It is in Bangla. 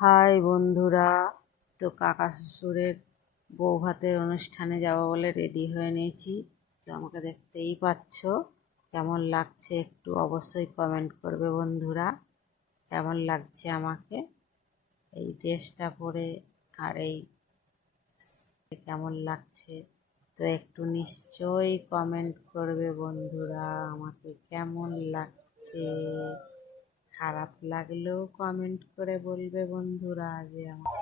হাই বন্ধুরা, তো কাকা শ্বশুরের বউ ভাতের অনুষ্ঠানে যাব বলে রেডি হয়ে নিয়েছি। তো আমাকে দেখতেই পাচ্ছ, কেমন লাগছে একটু অবশ্যই কমেন্ট করবে বন্ধুরা। কেমন লাগছে আমাকে এই ড্রেসটা পরে আর এই কেমন লাগছে, তো একটু নিশ্চয়ই কমেন্ট করবে বন্ধুরা আমাকে কেমন লাগছে। খারাপ লাগলেও কমেন্ট করে বলবে বন্ধুরা যে আমার